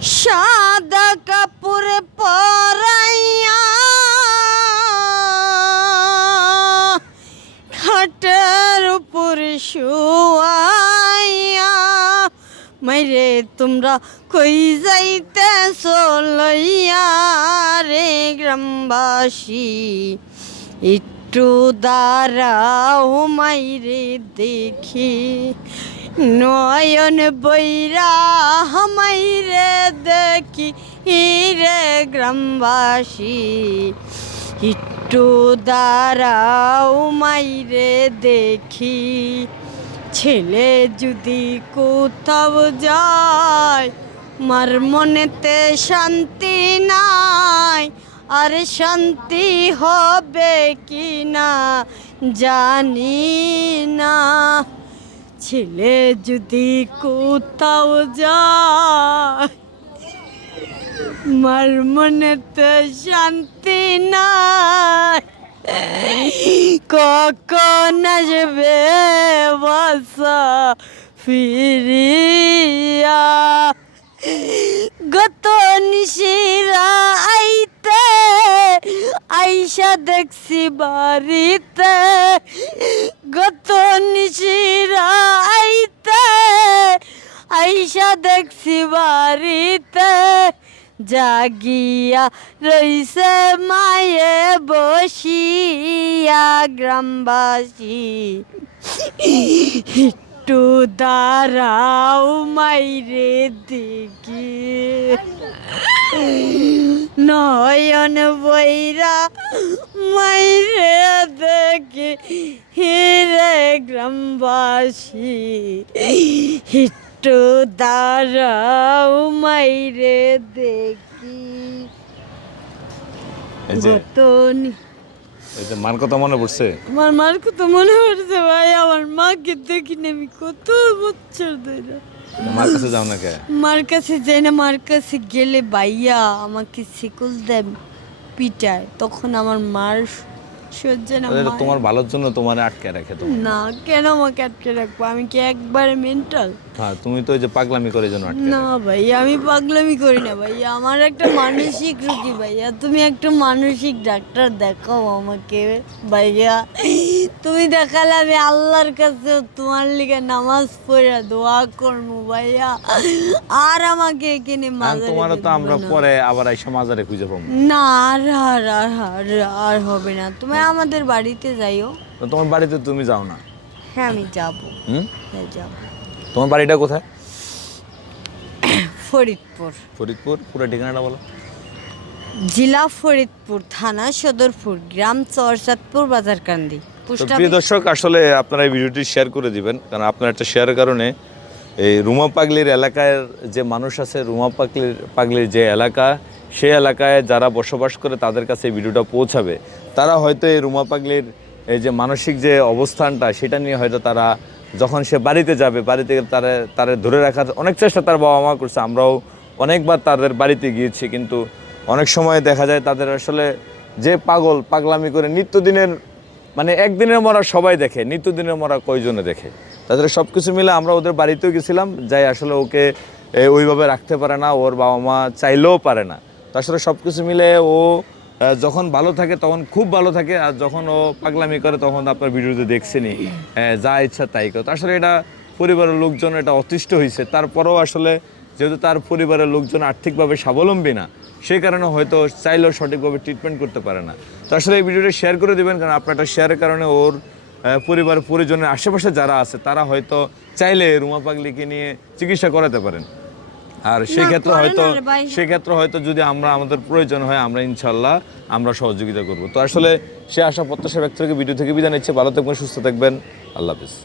সাদা কাপড় পরাইয়া, খাটের উপর শুয়াইয়া, মাইরে তোমরা কই যাইতে লইয়া রে গ্রামবাসী? একটু দাঁড়াও মাইরে দেখি। নয়ন বৈরা হামাইরে দেখি রে গ্রামবাসী। একটু দাঁড়াও মাইরে দেখি, ছেলে যদি কোথাও যায়, মার মনেতে শান্তি নাই, আর শান্তি হবে কি না জানি না। ছেলে যদি কোথাও যায়, মার মনেতে শান্তি নাই। কখন আসবে বাসা ফিরিয়া? গত নিশিরা আইতে, আইসা দেখছি বাড়িতে। দেখছি বাড়িতে জাগিয়া রইছে মায়ে বসিয়া গ্রামবাসী। একটু দাঁড়াও মাইরে দেখি নয়ন বৈরা মাইরে দেখি হিরে গ্রামবাসী। একটু দাঁড়াও মাইরে দেখি। এই যে গতন এই যে মান কথা মনে পড়ছে? আমার মার মনে পড়ছে ভাই আমার মাকে দেখিনি আমি কত বছর ধরে। মার কাছে যাও না কে? মার কাছে যাই না মার কাছে গেলে ভাইয়া আমাকে শিকল দেয় পিটায় তখন আমার মার তোমার ভালোর জন্য তোমার আটকে রাখে তো না কেন আমাকে আটকে রাখব? আমি কি একবারে মেন্টাল হ্যাঁ তুমি তো ওই যে পাগলামি করে জন্য আটকে না ভাইয়া আমি পাগলামি করি না ভাইয়া আমার একটা মানসিক রোগী ভাইয়া তুমি একটা মানসিক ডাক্তার দেখাও আমাকে ভাইয়া। তুমি দেখালে আমি আল্লাহর কাছে তোমার লিগে নামাজ পড়ে দোয়া করব ভাইয়া। আর আমাকে এখানে মাজারে তোমার তো আমরা পরে আবার আইসা মাজারে খুঁজে পাবো। না আর আর আর আর আর হবে না। তুমি আমাদের বাড়িতে যাইও। তো তোমার বাড়িতে তুমি যাও না? হ্যাঁ আমি যাব। হুম? হ্যাঁ যাব। তোমার বাড়িটা কোথায়? ফরিদপুর। ফরিদপুর? পুরো ঠিকানাটা বলো। জেলা ফরিদপুর থানা সদরপুর গ্রাম চরচাঁদপুর বাজারকান্দি। প্রিয় দর্শক আসলে আপনারা এই ভিডিওটি শেয়ার করে দিবেন কারণ আপনার একটা শেয়ারের কারণে এই রুমা পাগলির এলাকার যে মানুষ আছে, রুমা পাগলির পাগলির যে এলাকা, সেই এলাকায় যারা বসবাস করে তাদের কাছে এই ভিডিওটা পৌঁছাবে। তারা হয়তো এই রুমা পাগলির এই যে মানসিক যে অবস্থানটা, সেটা নিয়ে হয়তো তারা যখন সে বাড়িতে যাবে, বাড়িতে তারা তারা ধরে রাখার অনেক চেষ্টা তার বাবা মা করছে। আমরাও অনেকবার তাদের বাড়িতে গিয়েছি, কিন্তু অনেক সময় দেখা যায় তাদের আসলে যে পাগল, পাগলামি করে নিত্যদিনের মানে একদিনের মরা সবাই দেখে, নিত্যদিনের মরা কয়জনে দেখে। তাদের সব কিছু মিলে আমরা ওদের বাড়িতেও গেছিলাম, যাই আসলে ওকে ওইভাবে রাখতে পারে না, ওর বাবা মা চাইলেও পারে না। তো আসলে সব কিছু মিলে ও যখন ভালো থাকে তখন খুব ভালো থাকে, আর যখন ও পাগলামি করে তখন আপনার ভিডিওতে দেখছেনি যা ইচ্ছা তাই করে। আসলে এটা পরিবারের লোকজন এটা অতিষ্ঠ হয়েছে তারপরেও আসলে যেহেতু তার পরিবারের লোকজন আর্থিকভাবে স্বাবলম্বী না, সেই কারণে হয়তো চাইলেও সঠিকভাবে ট্রিটমেন্ট করতে পারে না। তো আসলে এই ভিডিওটা শেয়ার করে দেবেন, কারণ আপনার একটা শেয়ারের কারণে ওর পরিবার পরিজনের আশেপাশে যারা আছে তারা হয়তো চাইলে রুমা পাগলিকে নিয়ে চিকিৎসা করাতে পারেন। আর সেই না, ক্ষেত্রে করে হয়তো না রে ভাই। সেই ক্ষেত্রে হয়তো যদি আমরা আমাদের প্রয়োজন হয় আমরা ইনশাল্লাহ আমরা সহযোগিতা করব। তো আসলে সে আশা প্রত্যাশা ব্যক্তিকে ভিডিও থেকে বিদায় নিচ্ছে। ভালো থাকবেন সুস্থ থাকবেন। আল্লাহ হাফিজ।